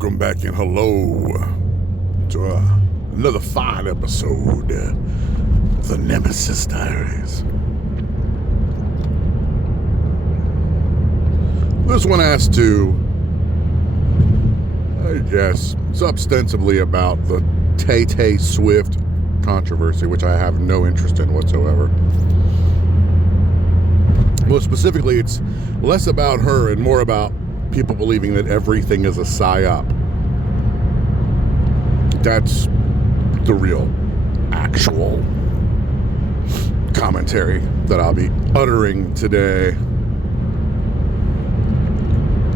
Welcome back and hello to another fine episode of the Nemesis Diaries. This one has to, I guess, it's ostensibly about the Tay Swift controversy, which I have no interest in whatsoever. Well, specifically, it's less about her and more about people believing that everything is a psyop. That's the real, actual commentary that I'll be uttering today.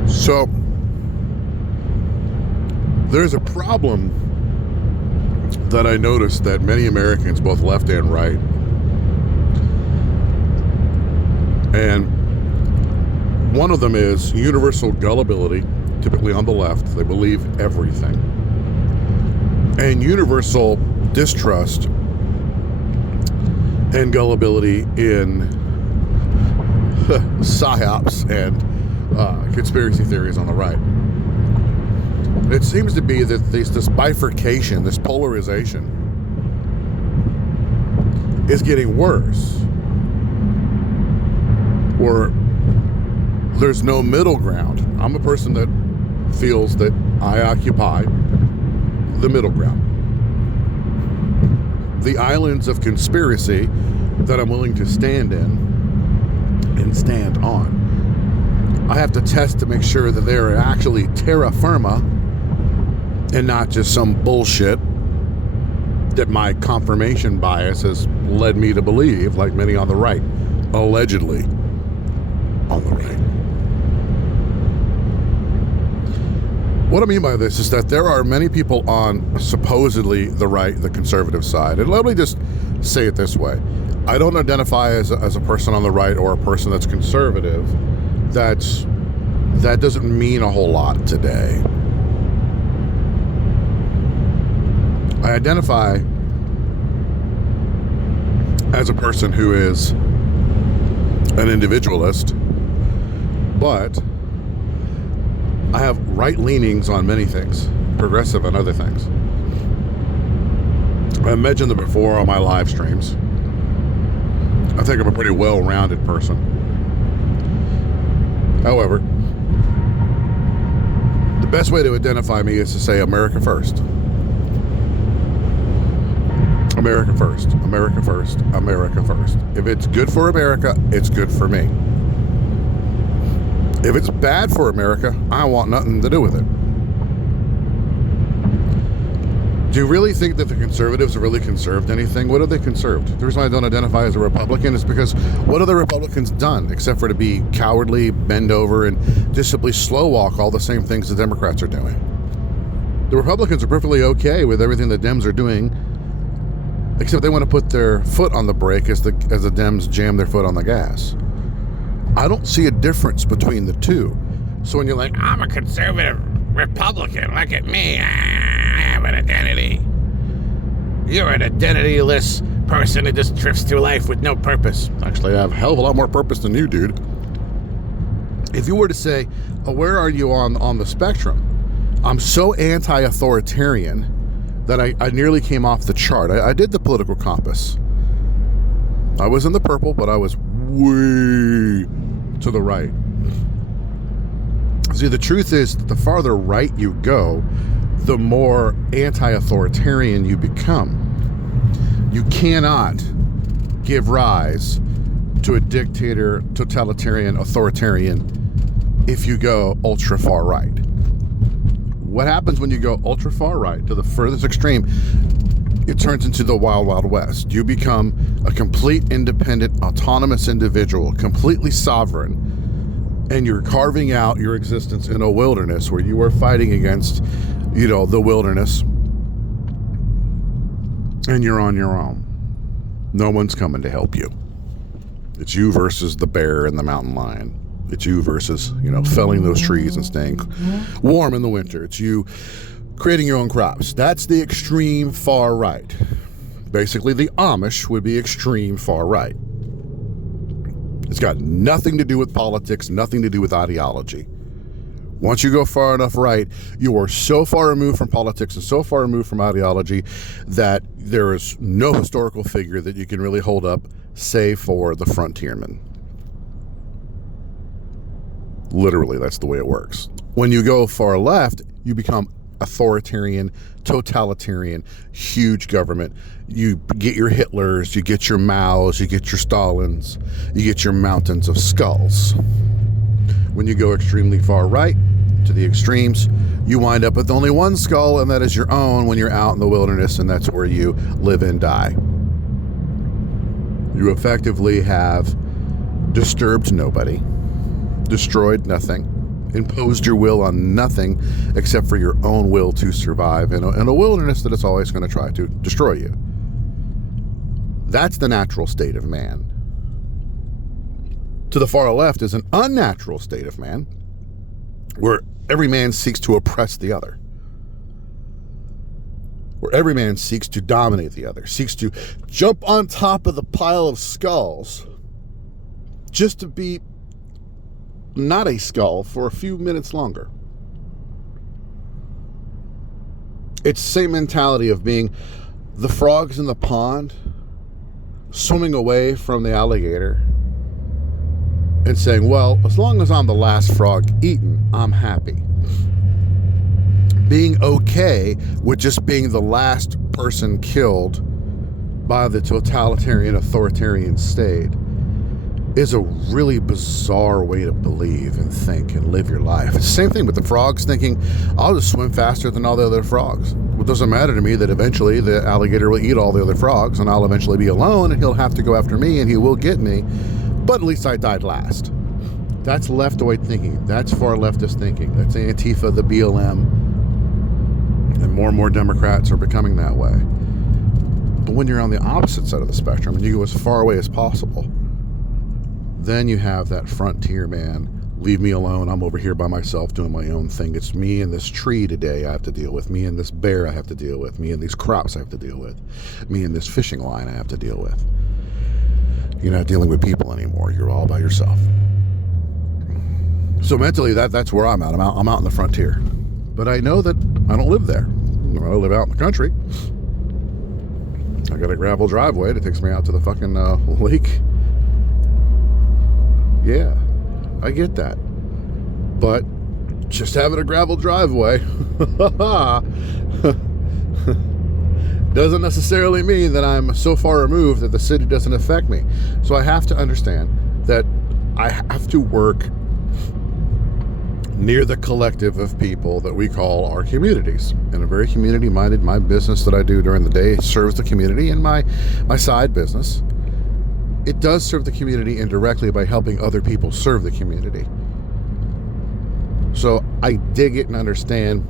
So, there's a problem that I noticed that many Americans, both left and right, and one of them is universal gullibility, typically on the left. They believe everything. And universal distrust and gullibility in psyops and conspiracy theories on the right. It seems to be that this bifurcation, this polarization, is getting worse. Or there's no middle ground. I'm a person that feels that I occupy the middle ground. The islands of conspiracy that I'm willing to stand in and stand on. I have to test to make sure that they are actually terra firma and not just some bullshit that my confirmation bias has led me to believe, like many on the right, allegedly on the right. What I mean by this is that there are many people on supposedly the right, the conservative side. And let me just say it this way. I don't identify as a person on the right or a person that's conservative. That doesn't mean a whole lot today. I identify as a person who is an individualist, but I have right leanings on many things, progressive on other things. I mentioned it before on my live streams. I think I'm a pretty well-rounded person. However, the best way to identify me is to say America first. America first, America first, America first. If it's good for America, it's good for me. If it's bad for America, I want nothing to do with it. Do you really think that the conservatives have really conserved anything? What have they conserved? The reason I don't identify as a Republican is because what have the Republicans done except for to be cowardly, bend over, and just simply slow walk all the same things the Democrats are doing? The Republicans are perfectly okay with everything the Dems are doing, except they want to put their foot on the brake as the Dems jam their foot on the gas. I don't see a difference between the two. So when you're like, I'm a conservative Republican, look at me, I have an identity. You're an identityless person who just drifts through life with no purpose. Actually, I have a hell of a lot more purpose than you, dude. If you were to say, where are you on the spectrum? I'm so anti-authoritarian that I nearly came off the chart. I did the political compass. I was in the purple, but I was way to the right. See, the truth is that the farther right you go, the more anti-authoritarian you become. You cannot give rise to a dictator, totalitarian, authoritarian if you go ultra far right. What happens when you go ultra far right to the furthest extreme? It turns into the wild, wild west. You become a complete independent, autonomous individual, completely sovereign, and you're carving out your existence in a wilderness where you are fighting against, the wilderness, and you're on your own. No one's coming to help you. It's you versus the bear and the mountain lion. It's you versus, felling those trees and staying warm in the winter. It's you creating your own crops. That's the extreme far right. Basically, the Amish would be extreme far right. It's got nothing to do with politics, nothing to do with ideology. Once you go far enough right, you are so far removed from politics and so far removed from ideology that there is no historical figure that you can really hold up, save for the frontierman. Literally, that's the way it works. When you go far left, you become authoritarian, totalitarian, huge government. You get your Hitlers, you get your Maos, you get your Stalins, you get your mountains of skulls. When you go extremely far right, to the extremes, you wind up with only one skull, and that is your own when you're out in the wilderness, and that's where you live and die. You effectively have disturbed nobody, destroyed nothing, imposed your will on nothing except for your own will to survive in a wilderness that is always going to try to destroy you. That's the natural state of man. To the far left is an unnatural state of man, where every man seeks to oppress the other, where every man seeks to dominate the other, seeks to jump on top of the pile of skulls just to be not a skull for a few minutes longer. It's the same mentality of being the frogs in the pond, swimming away from the alligator and saying, well, as long as I'm the last frog eaten, I'm happy. Being okay with just being the last person killed by the totalitarian, authoritarian state is a really bizarre way to believe and think and live your life. It's the same thing with the frogs thinking, I'll just swim faster than all the other frogs. It doesn't matter to me that eventually the alligator will eat all the other frogs and I'll eventually be alone and he'll have to go after me and he will get me. But at least I died last. That's leftoid thinking. That's far leftist thinking. That's Antifa, the BLM. And more Democrats are becoming that way. But when you're on the opposite side of the spectrum and you go as far away as possible, then you have that frontier man. Leave me alone. I'm over here by myself doing my own thing. It's me and this tree today I have to deal with. Me and this bear I have to deal with. Me and these crops I have to deal with. Me and this fishing line I have to deal with. You're not dealing with people anymore. You're all by yourself. So mentally, that's where I'm at. I'm out in the frontier. But I know that I don't live there. I live out in the country. I got a gravel driveway that takes me out to the fucking lake. Yeah, I get that. But just having a gravel driveway doesn't necessarily mean that I'm so far removed that the city doesn't affect me. So I have to understand that I have to work near the collective of people that we call our communities. And a very community-minded, my business that I do during the day serves the community, and my side business, it does serve the community indirectly by helping other people serve the community. So I dig it and understand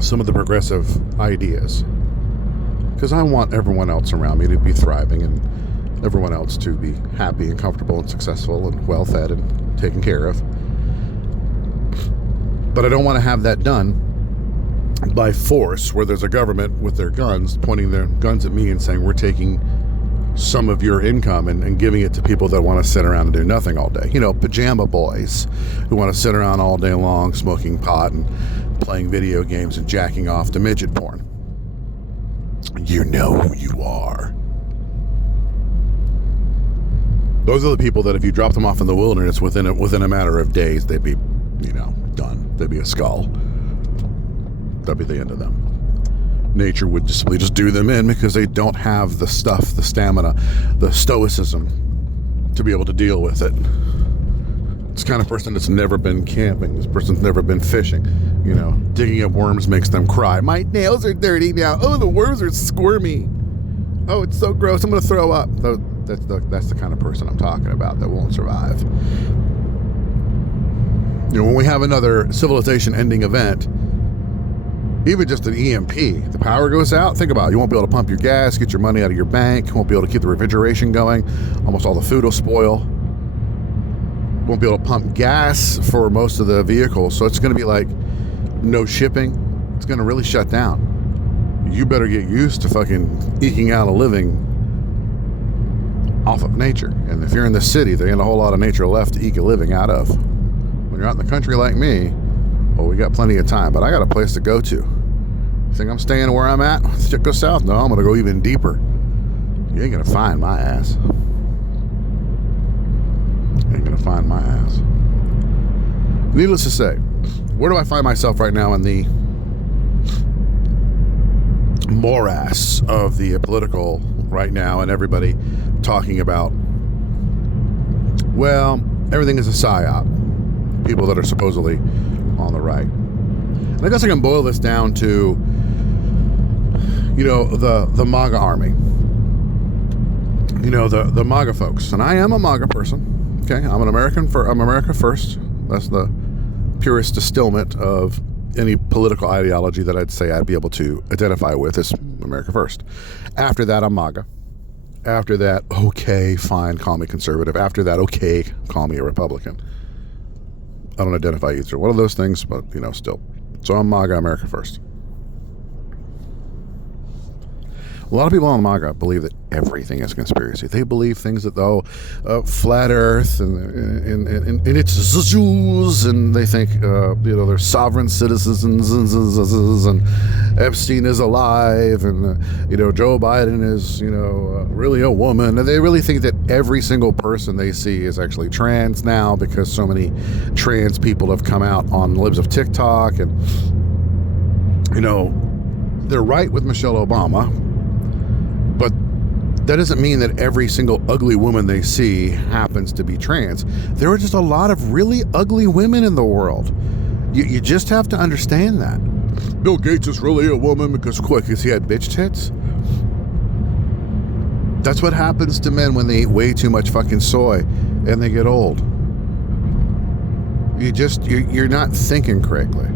some of the progressive ideas, because I want everyone else around me to be thriving and everyone else to be happy and comfortable and successful and well-fed and taken care of. But I don't want to have that done by force, where there's a government with their guns pointing their guns at me and saying, we're taking some of your income and giving it to people that want to sit around and do nothing all day. You know, pajama boys who want to sit around all day long smoking pot and playing video games and jacking off to midget porn. You know who you are. Those are the people that if you dropped them off in the wilderness within a matter of days, they'd be, done. They'd be a skull. That'd be the end of them. Nature would just do them in because they don't have the stuff, the stamina, the stoicism to be able to deal with it. It's the kind of person that's never been camping. This person's never been fishing. Digging up worms makes them cry. My nails are dirty now. Oh, the worms are squirmy. Oh, it's so gross. I'm going to throw up. That's the kind of person I'm talking about that won't survive. When we have another civilization-ending event, even just an EMP, the power goes out. Think about it. You won't be able to pump your gas, get your money out of your bank. You won't be able to keep the refrigeration going. Almost all the food will spoil. You won't be able to pump gas for most of the vehicles. So it's going to be like no shipping. It's going to really shut down. You better get used to fucking eking out a living off of nature. And if you're in the city, there ain't a whole lot of nature left to eke a living out of. When you're out in the country like me, Well, we got plenty of time, but I got a place to go to. You think I'm staying where I'm at? Shit go south? No, I'm going to go even deeper. You ain't going to find my ass. You ain't going to find my ass. Needless to say, where do I find myself right now in the morass of the political right now, and everybody talking about, well, everything is a psyop. People that are supposedly on the right. And I guess I can boil this down to, the MAGA army. The MAGA folks. And I am a MAGA person. Okay, I'm America first. That's the purest distillment of any political ideology that I'd say I'd be able to identify with is America first. After that, I'm MAGA. After that, okay, fine, call me conservative. After that, okay, call me a Republican. I don't identify either one of those things, but, still. So I'm MAGA, America first. A lot of people on MAGA believe that everything is conspiracy. They believe things that, flat Earth and it's Jews, and they think, they're sovereign citizens, and Epstein is alive, and, Joe Biden is, really a woman. And they really think that every single person they see is actually trans now, because so many trans people have come out on the libs of TikTok, and, they're right with Michelle Obama. But that doesn't mean that every single ugly woman they see happens to be trans. There are just a lot of really ugly women in the world. You just have to understand that. Bill Gates is really a woman because he had bitch tits. That's what happens to men when they eat way too much fucking soy and they get old. You're not thinking correctly.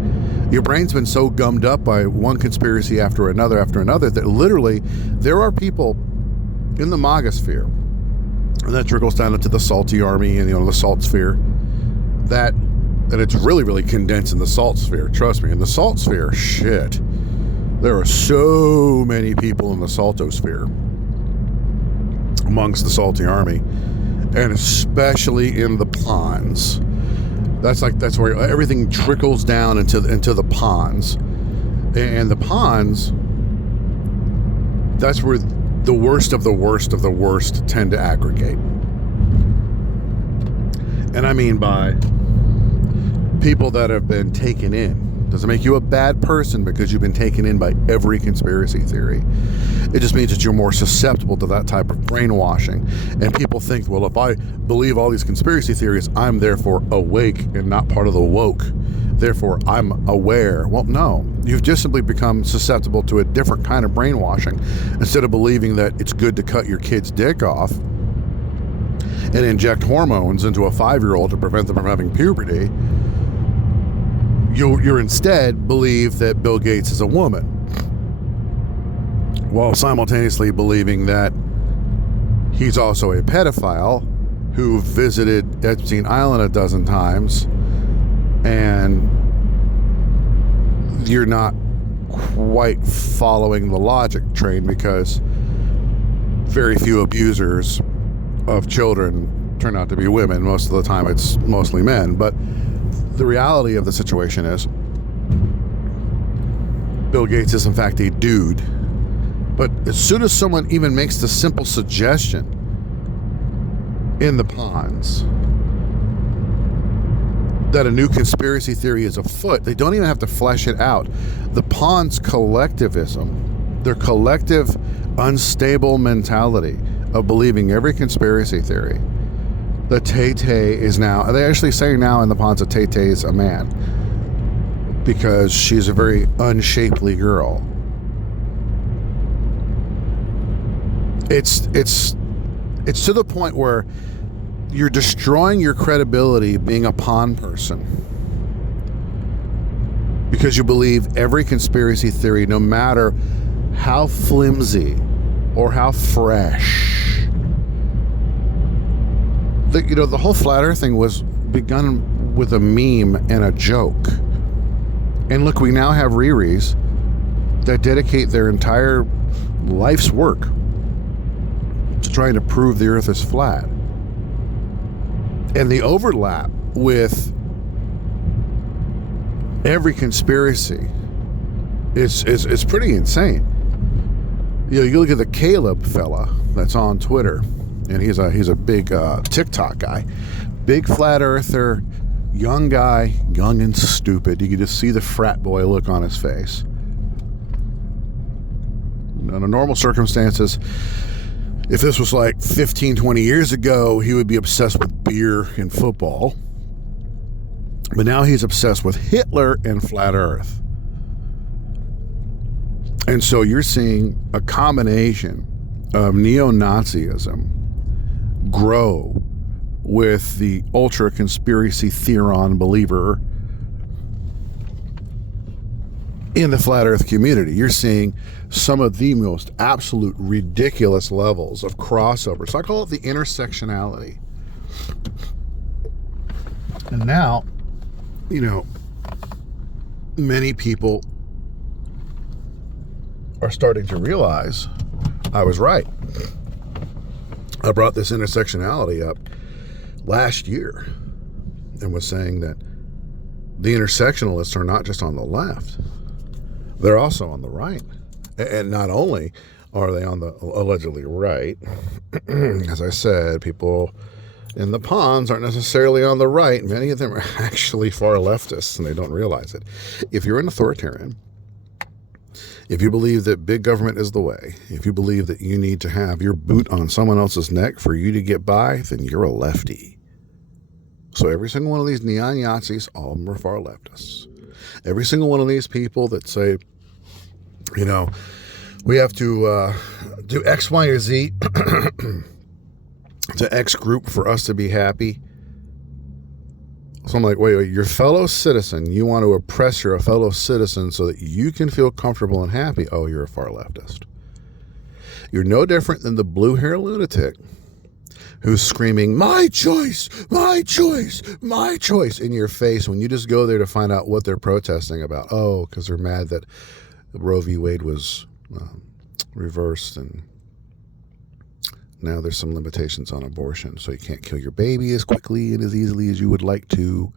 Your brain's been so gummed up by one conspiracy after another that literally there are people in the MAGA sphere, and that trickles down into the salty army and the salt sphere, and it's really, really condensed in the salt sphere. Trust me, in the salt sphere, shit, there are so many people in the saltosphere amongst the salty army, and especially in the ponds. That's where everything trickles down into the ponds. And the ponds, that's where the worst of the worst of the worst tend to aggregate. And I mean by people that have been taken in. Doesn't make you a bad person because you've been taken in by every conspiracy theory. It just means that you're more susceptible to that type of brainwashing. And people think, well, if I believe all these conspiracy theories, I'm therefore awake and not part of the woke. Therefore, I'm aware. Well, no. You've just simply become susceptible to a different kind of brainwashing. Instead of believing that it's good to cut your kid's dick off and inject hormones into a 5-year-old to prevent them from having puberty, you're instead believe that Bill Gates is a woman, while simultaneously believing that he's also a pedophile who visited Epstein Island a dozen times, and you're not quite following the logic train, because very few abusers of children turn out to be women. Most of the time it's mostly men. But the reality of the situation is Bill Gates is in fact a dude. But as soon as someone even makes the simple suggestion in the ponds that a new conspiracy theory is afoot, they don't even have to flesh it out. The ponds' collectivism, their collective unstable mentality of believing every conspiracy theory, that Tay-Tay is now, they actually say now in the ponds that Tay-Tay is a man because she's a very unshapely girl. It's to the point where you're destroying your credibility being a pond person because you believe every conspiracy theory, no matter how flimsy or how fresh. The whole flat earth thing was begun with a meme and a joke. And look, we now have Riris that dedicate their entire life's work to trying to prove the earth is flat. And the overlap with every conspiracy is pretty insane. You look at the Caleb fella that's on Twitter, and he's a big TikTok guy, big flat earther, young guy, young and stupid. You can just see the frat boy look on his face. Under normal circumstances, if this was like 15, 20 years ago, he would be obsessed with beer and football. But now he's obsessed with Hitler and flat earth. And so you're seeing a combination of neo-Nazism grow with the ultra conspiracy theoron believer in the flat earth community. You're seeing some of the most absolute ridiculous levels of crossover. So I call it the intersectionality. And now, many people are starting to realize I was right. I brought this intersectionality up last year and was saying that the intersectionalists are not just on the left, they're also on the right. And not only are they on the allegedly right, as I said, people in the ponds aren't necessarily on the right. Many of them are actually far leftists, and they don't realize it. If you're an authoritarian, if you believe that big government is the way, if you believe that you need to have your boot on someone else's neck for you to get by, then you're a lefty. So every single one of these neo-Nazis, all of them are far leftists. Every single one of these people that say, we have to do X, Y, or Z to X group for us to be happy. So I'm like, wait, your fellow citizen, you want to oppress your fellow citizen so that you can feel comfortable and happy. Oh, you're a far leftist. You're no different than the blue-hair lunatic who's screaming, my choice, my choice, my choice in your face when you just go there to find out what they're protesting about. Oh, because they're mad that Roe v. Wade was reversed and now there's some limitations on abortion, so you can't kill your baby as quickly and as easily as you would like to.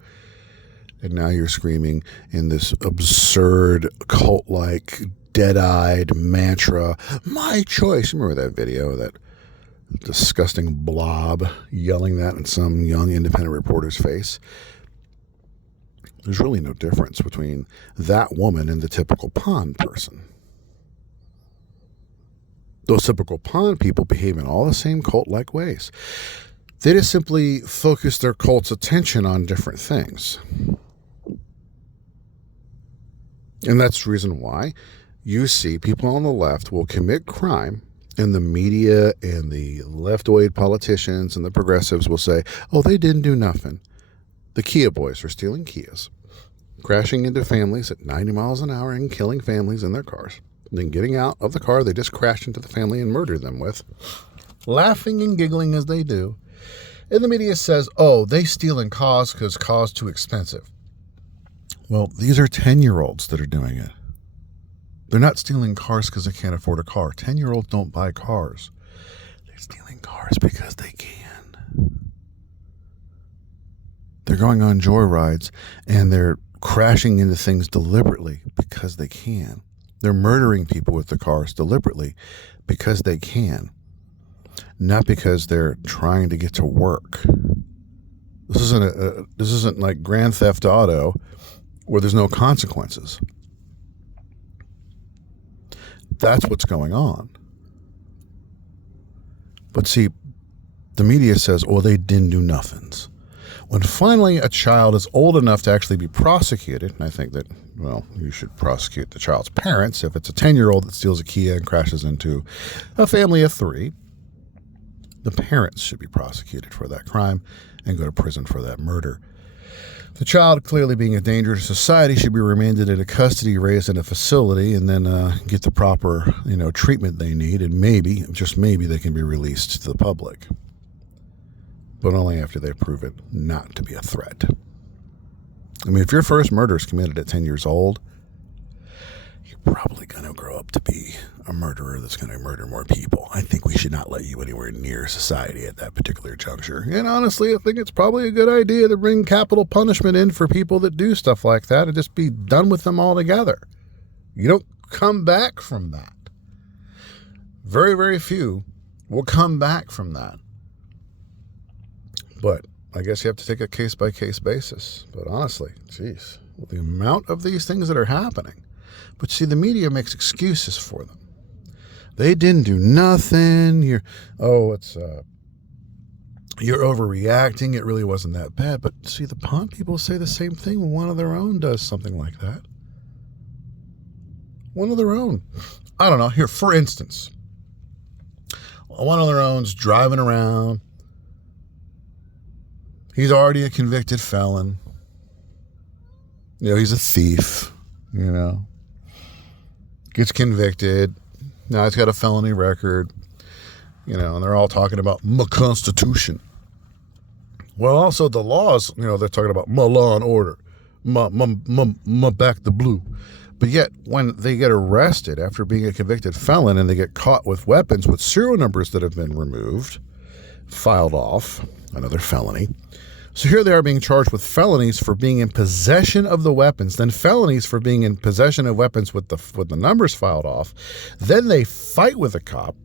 And now you're screaming in this absurd, cult-like, dead-eyed mantra, my choice. Remember that video, that disgusting blob yelling that in some young independent reporter's face? There's really no difference between that woman and the typical pond person. Those typical pond people behave in all the same cult-like ways. They just simply focus their cult's attention on different things. And that's the reason why you see people on the left will commit crime, and the media and the left-weight politicians and the progressives will say, oh, they didn't do nothing. The Kia boys are stealing Kias, crashing into families at 90 miles an hour and killing families in their cars. Then getting out of the car they just crashed into the family and murdered them with, laughing and giggling as they do. And the media says, oh, they stealing cars because cars too expensive. Well, these are 10-year-olds that are doing it. They're not stealing cars because they can't afford a car. 10-year-olds don't buy cars. They're stealing cars because they can. They're going on joyrides and they're crashing into things deliberately because they can. They're murdering people with the cars deliberately because they can, not because they're trying to get to work. This isn't like Grand Theft Auto where there's no consequences. That's what's going on. But see, the media says, oh, they didn't do nothings. When finally a child is old enough to actually be prosecuted, and I think that, well, you should prosecute the child's parents. If it's a 10-year-old that steals a Kia and crashes into a family of 3, the parents should be prosecuted for that crime and go to prison for that murder. The child, clearly being a danger to society, should be remanded into custody, raised in a facility, and then get the proper, treatment they need, and maybe, just maybe, they can be released to the public. But only after they prove it not to be a threat. I mean, if your first murder is committed at 10 years old, you're probably going to grow up to be a murderer that's going to murder more people. I think we should not let you anywhere near society at that particular juncture. And honestly, I think it's probably a good idea to bring capital punishment in for people that do stuff like that and just be done with them altogether. You don't come back from that. Very, very few will come back from that. But I guess you have to take a case-by-case basis. But honestly, geez, with the amount of these things that are happening. But see, the media makes excuses for them. They didn't do nothing. You're overreacting. It really wasn't that bad. But see, the pawn people say the same thing when one of their own does something like that. One of their own. I don't know. Here, for instance, one of their own's driving around. He's already a convicted felon. He's a thief, Gets convicted. Now he's got a felony record, and they're all talking about my Constitution. Well, also the laws, they're talking about my law and order, my back the blue. But yet, when they get arrested after being a convicted felon and they get caught with weapons with serial numbers that have been removed, filed off, another felony. So here they are being charged with felonies for being in possession of the weapons, then felonies for being in possession of weapons with the numbers filed off. Then they fight with a cop,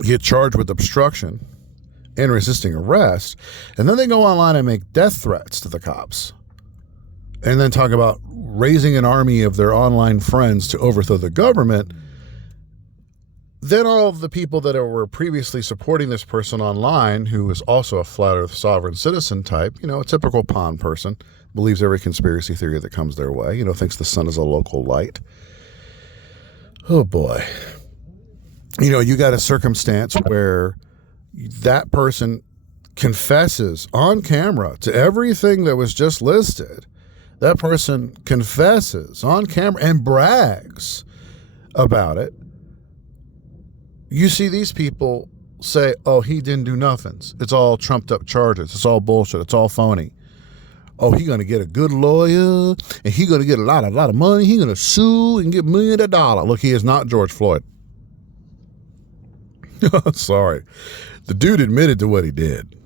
get charged with obstruction and resisting arrest, and then they go online and make death threats to the cops. And then talk about raising an army of their online friends to overthrow the government. Then all of the people that were previously supporting this person online, who is also a flat earth sovereign citizen type, a typical pawn person, believes every conspiracy theory that comes their way, thinks the sun is a local light. Oh boy. You got a circumstance where that person confesses on camera to everything that was just listed. That person confesses on camera and brags about it. You see these people say, oh, he didn't do nothing. It's all trumped up charges. It's all bullshit. It's all phony. Oh, he going to get a good lawyer and he going to get a lot of money. He going to sue and get millions of dollars. Look, he is not George Floyd. Sorry. The dude admitted to what he did.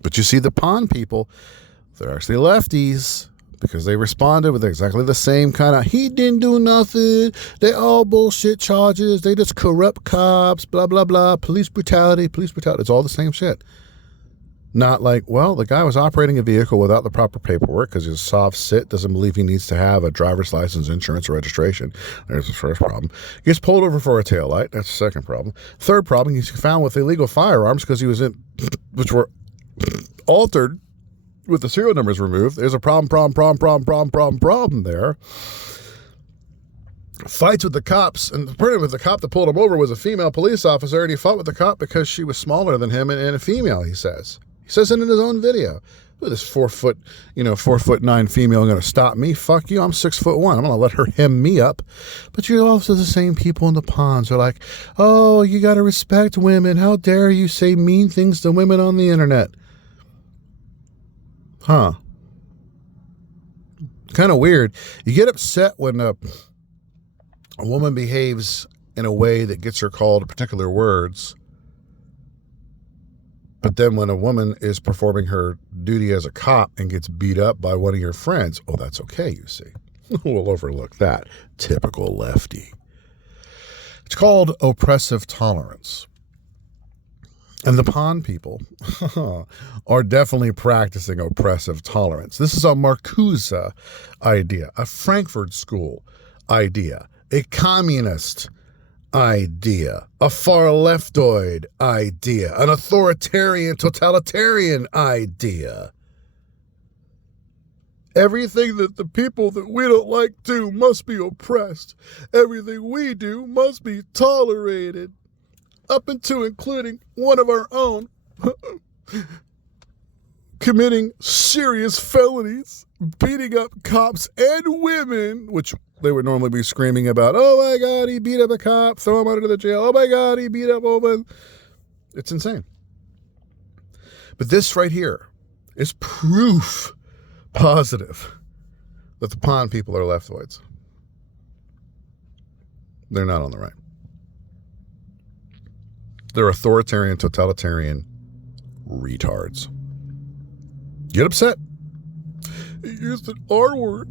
But you see the pawn people, they're actually lefties. Because they responded with exactly the same kind of, he didn't do nothing. They all bullshit charges. They just corrupt cops, blah, blah, blah. Police brutality. It's all the same shit. Not like, well, the guy was operating a vehicle without the proper paperwork because he's soft sit, doesn't believe he needs to have a driver's license, insurance, or registration. There's the first problem. He gets pulled over for a taillight. That's the second problem. Third problem, he's found with illegal firearms because he was which were altered with the serial numbers removed. There's a problem there. Fights with the cops, and apparently with the cop that pulled him over was a female police officer, and he fought with the cop because she was smaller than him and a female, he says. He says it in his own video. This 4'9" female going to stop me? Fuck you, I'm 6'1". I'm going to let her hem me up. But you're also the same people in the ponds are like, oh, you got to respect women. How dare you say mean things to women on the internet? Huh. Kind of weird. You get upset when a woman behaves in a way that gets her called particular words. But then when a woman is performing her duty as a cop and gets beat up by one of your friends, oh, that's okay, you see. We'll overlook that. Typical lefty. It's called oppressive tolerance. And the pawn people are definitely practicing oppressive tolerance. This is a Marcuse idea, a Frankfurt School idea, a communist idea, a far leftoid idea, an authoritarian, totalitarian idea. Everything that the people that we don't like do must be oppressed. Everything we do must be tolerated. Up until including one of our own committing serious felonies, beating up cops and women, which they would normally be screaming about. Oh my God, he beat up a cop, throw him out of the jail. Oh my God, he beat up a woman. It's insane. But this right here is proof positive that the pawn people are leftoids. They're not on the right. They're authoritarian, totalitarian retards. Get upset. He used an R word.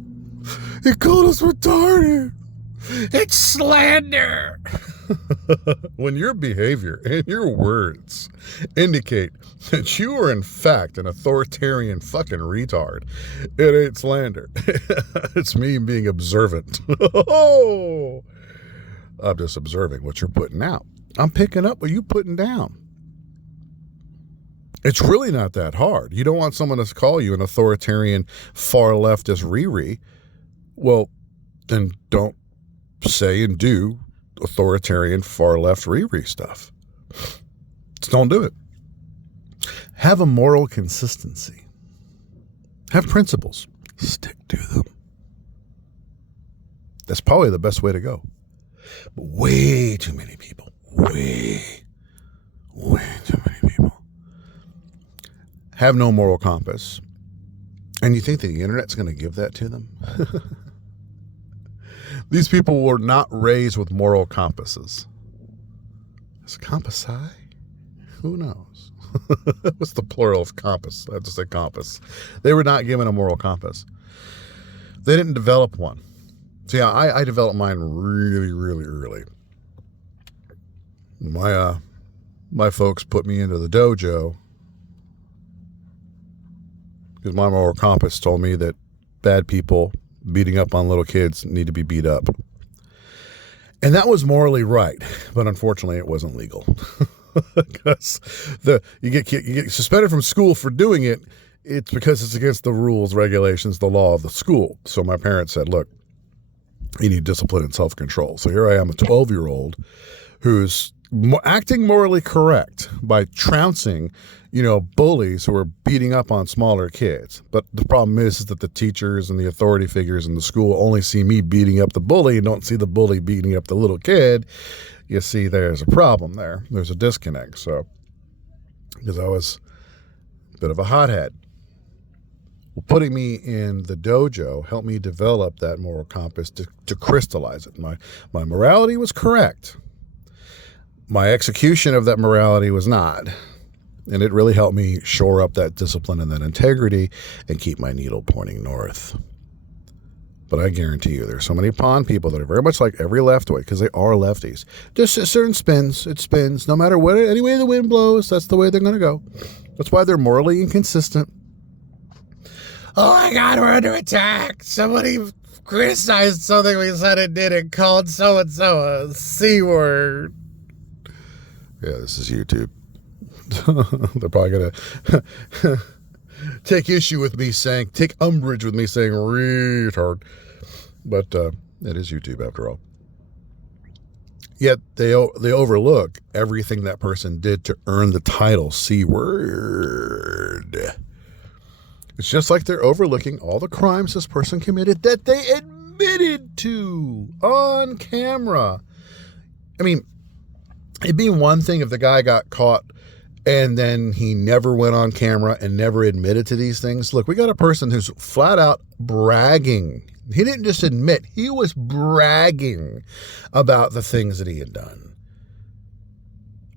He called us retarded. It's slander. When your behavior and your words indicate that you are in fact an authoritarian fucking retard, it ain't slander. It's me being observant. I'm just observing what you're putting out. I'm picking up what you're putting down. It's really not that hard. You don't want someone to call you an authoritarian far leftist Riri. Well, then don't say and do authoritarian far left Riri stuff. Just don't do it. Have a moral consistency. Have principles. Stick to them. That's probably the best way to go. But way too many people. Way too many people have no moral compass. And you think the internet's going to give that to them? These people were not raised with moral compasses. Is it compassi? Who knows? What's the plural of compass? I have to say compass. They were not given a moral compass. They didn't develop one. See, I developed mine really, really early. My folks put me into the dojo because my moral compass told me that bad people beating up on little kids need to be beat up. And that was morally right, but unfortunately it wasn't legal. Because you get suspended from school for doing it, it's because it's against the rules, regulations, the law of the school. So my parents said, look, you need discipline and self-control. So here I am, a 12-year-old who's acting morally correct by trouncing, bullies who are beating up on smaller kids. But the problem is that the teachers and the authority figures in the school only see me beating up the bully and don't see the bully beating up the little kid. You see, there's a problem there. There's a disconnect. So, because I was a bit of a hothead. Well, putting me in the dojo helped me develop that moral compass to crystallize it. My morality was correct. My execution of that morality was not. And it really helped me shore up that discipline and that integrity and keep my needle pointing north. But I guarantee you, there's so many pawn people that are very much like every leftway, because they are lefties. Just certain spins, it spins. No matter what, any way the wind blows, that's the way they're going to go. That's why they're morally inconsistent. Oh my God, we're under attack. Somebody criticized something we said it did and called so-and-so a C word. Yeah, this is YouTube. They're probably going to take umbrage with me saying retard. But it is YouTube after all. Yet they overlook everything that person did to earn the title C word. It's just like they're overlooking all the crimes this person committed that they admitted to on camera. I mean, it'd be one thing if the guy got caught and then he never went on camera and never admitted to these things. Look, we got a person who's flat out bragging. He didn't just admit, he was bragging about the things that he had done.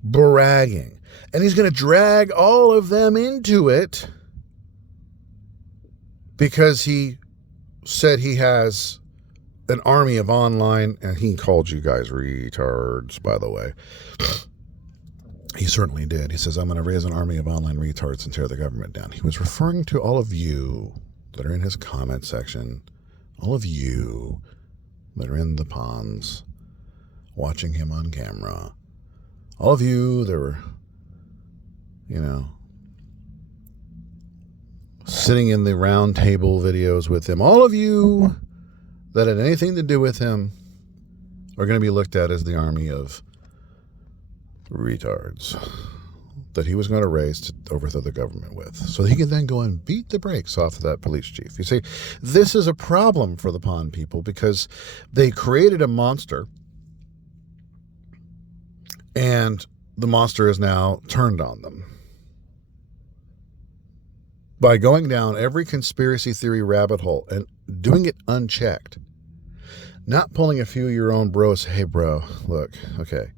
Bragging. And he's going to drag all of them into it because he said he has an army of online, and he called you guys retards, by the way. He certainly did. He says, I'm going to raise an army of online retards and tear the government down. He was referring to all of you that are in his comment section, all of you that are in the ponds watching him on camera, all of you that were, sitting in the round table videos with him, all of you that had anything to do with him are going to be looked at as the army of retards that he was going to raise to overthrow the government with. So he can then go and beat the brakes off of that police chief. You see, this is a problem for the pawn people because they created a monster and the monster is now turned on them. By going down every conspiracy theory rabbit hole and doing it unchecked, Not pulling a few of your own bros. Hey, bro, look, okay.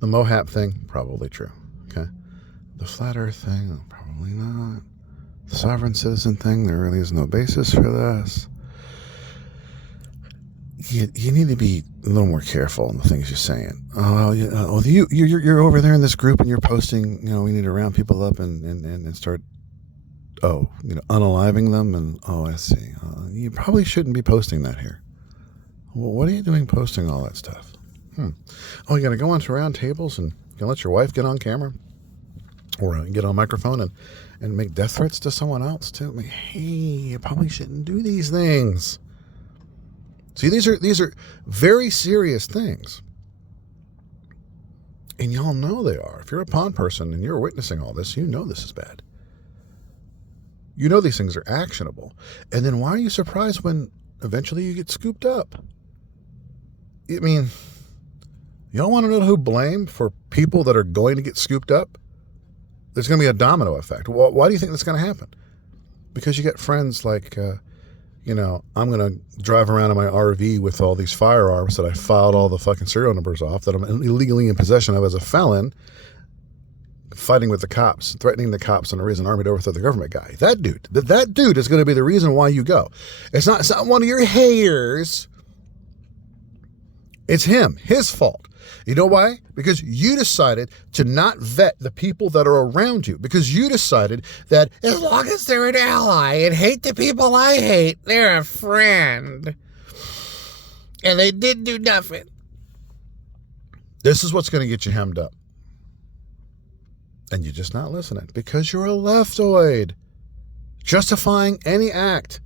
The Mohap thing, probably true. Okay. The flat earth thing, probably not. The sovereign citizen thing, there really is no basis for this. You need to be a little more careful in the things you're saying. You're over there in this group and you're posting, we need to round people up and start, unaliving them. And, I see. You probably shouldn't be posting that here. Well, what are you doing posting all that stuff? Oh, you got to go onto round tables and you can let your wife get on camera or get on microphone and make death threats to someone else too. I mean, hey, you probably shouldn't do these things. See, these are very serious things. And y'all know they are. If you're a pawn person and you're witnessing all this, you know this is bad. You know these things are actionable. And then why are you surprised when eventually you get scooped up? I mean, y'all want to know who blamed for people that are going to get scooped up? There's going to be a domino effect. Why do you think that's going to happen? Because you get friends like... I'm going to drive around in my RV with all these firearms that I filed all the fucking serial numbers off that I'm illegally in possession of as a felon, fighting with the cops, threatening the cops and raising an army to overthrow the government guy. That dude is going to be the reason why you go. It's not one of your haters. It's him, his fault. You know why? Because you decided to not vet the people that are around you. Because you decided that as long as they're an ally and hate the people I hate, they're a friend. And they did do nothing. This is what's going to get you hemmed up. And you're just not listening because you're a leftoid. Justifying any act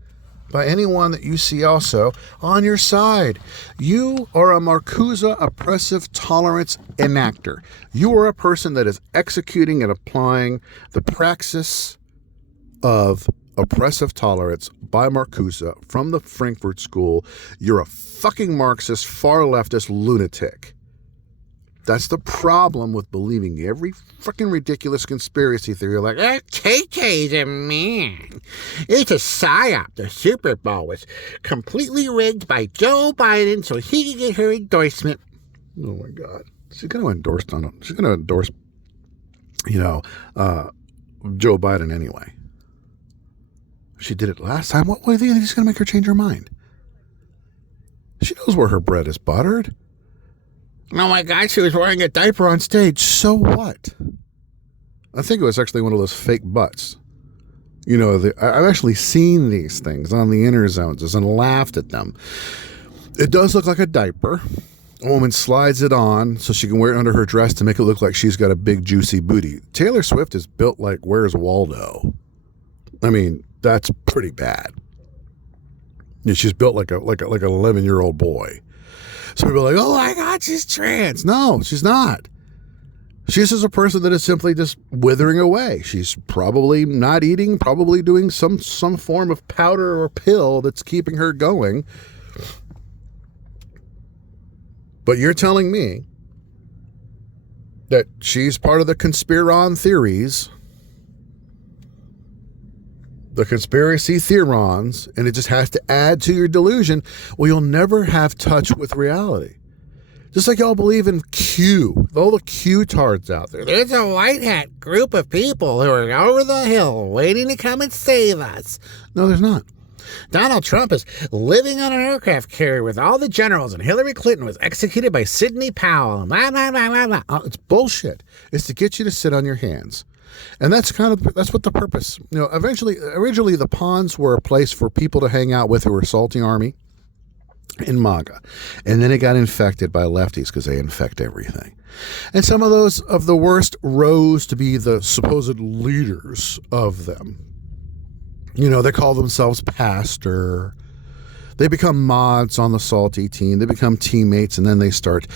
by anyone that you see also on your side. You are a Marcuse oppressive tolerance enactor. You are a person that is executing and applying the praxis of oppressive tolerance by Marcuse from the Frankfurt School. You're a fucking Marxist, far leftist lunatic. That's the problem with believing every freaking ridiculous conspiracy theory like, KK's a man. It's a psyop. The Super Bowl was completely rigged by Joe Biden so he could get her endorsement. Oh my God. She's going to endorse Joe Biden anyway. She did it last time. What do you think is going to make her change her mind? She knows where her bread is buttered. Oh my God, she was wearing a diaper on stage. So what? I think it was actually one of those fake butts. I've actually seen these things on the inner zones and laughed at them. It does look like a diaper. A woman slides it on so she can wear it under her dress to make it look like she's got a big juicy booty. Taylor Swift is built like Where's Waldo? I mean, that's pretty bad. She's built like an 11-year-old boy. So people are like, oh my God, she's trans. No, she's not. She's just a person that is simply just withering away. She's probably not eating, probably doing some form of powder or pill that's keeping her going. But you're telling me that she's part of the conspiron theories, the conspiracy theorons, and it just has to add to your delusion. Well, you'll never have touch with reality. Just like y'all believe in Q, all the Q-tards out there. There's a white hat group of people who are over the hill waiting to come and save us. No, there's not. Donald Trump is living on an aircraft carrier with all the generals, and Hillary Clinton was executed by Sidney Powell. Blah, blah, blah, blah, blah. Oh, it's bullshit. It's to get you to sit on your hands. And that's what the purpose. Originally the pawns were a place for people to hang out with who were salty army in MAGA. And then it got infected by lefties because they infect everything. And some of those of the worst rose to be the supposed leaders of them. They call themselves pastor. They become mods on the salty team. They become teammates, and then they start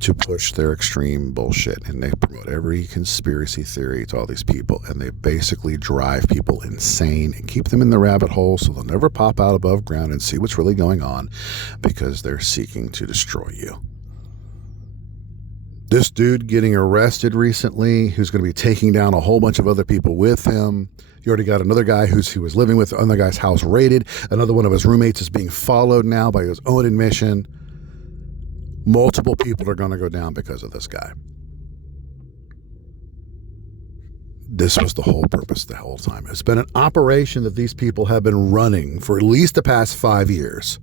to push their extreme bullshit, and they promote every conspiracy theory to all these people, and they basically drive people insane and keep them in the rabbit hole so they'll never pop out above ground and see what's really going on because they're seeking to destroy you. This dude getting arrested recently, who's going to be taking down a whole bunch of other people with him. You already got another guy who was living with another guy's house raided. Another one of his roommates is being followed now by his own admission. Multiple people are going to go down because of this guy. This was the whole purpose the whole time. It's been an operation that these people have been running for at least the past 5 years.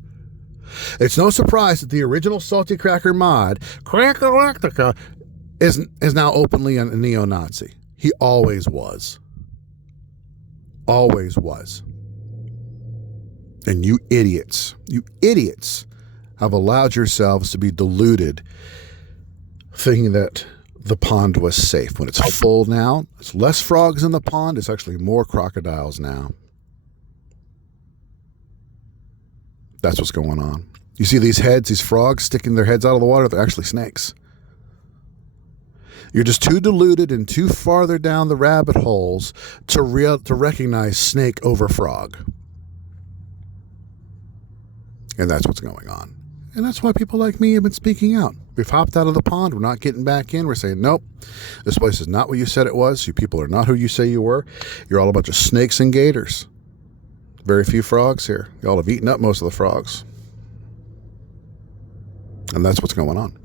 It's no surprise that the original Salty Cracker mod, Crackalactica, is now openly a neo-Nazi. He always was. Always was. And you idiots have allowed yourselves to be deluded thinking that the pond was safe. When it's full now, there's less frogs in the pond. It's actually more crocodiles now. That's what's going on. You see these heads, these frogs sticking their heads out of the water? They're actually snakes. You're just too deluded and too farther down the rabbit holes to recognize snake over frog. And that's what's going on. And that's why people like me have been speaking out. We've hopped out of the pond. We're not getting back in. We're saying, nope, this place is not what you said it was. You people are not who you say you were. You're all a bunch of snakes and gators. Very few frogs here. Y'all have eaten up most of the frogs. And that's what's going on.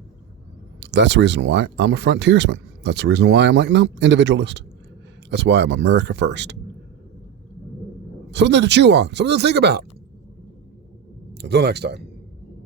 That's the reason why I'm a frontiersman. That's the reason why I'm like, no, individualist. That's why I'm America first. Something to chew on. Something to think about. Until next time.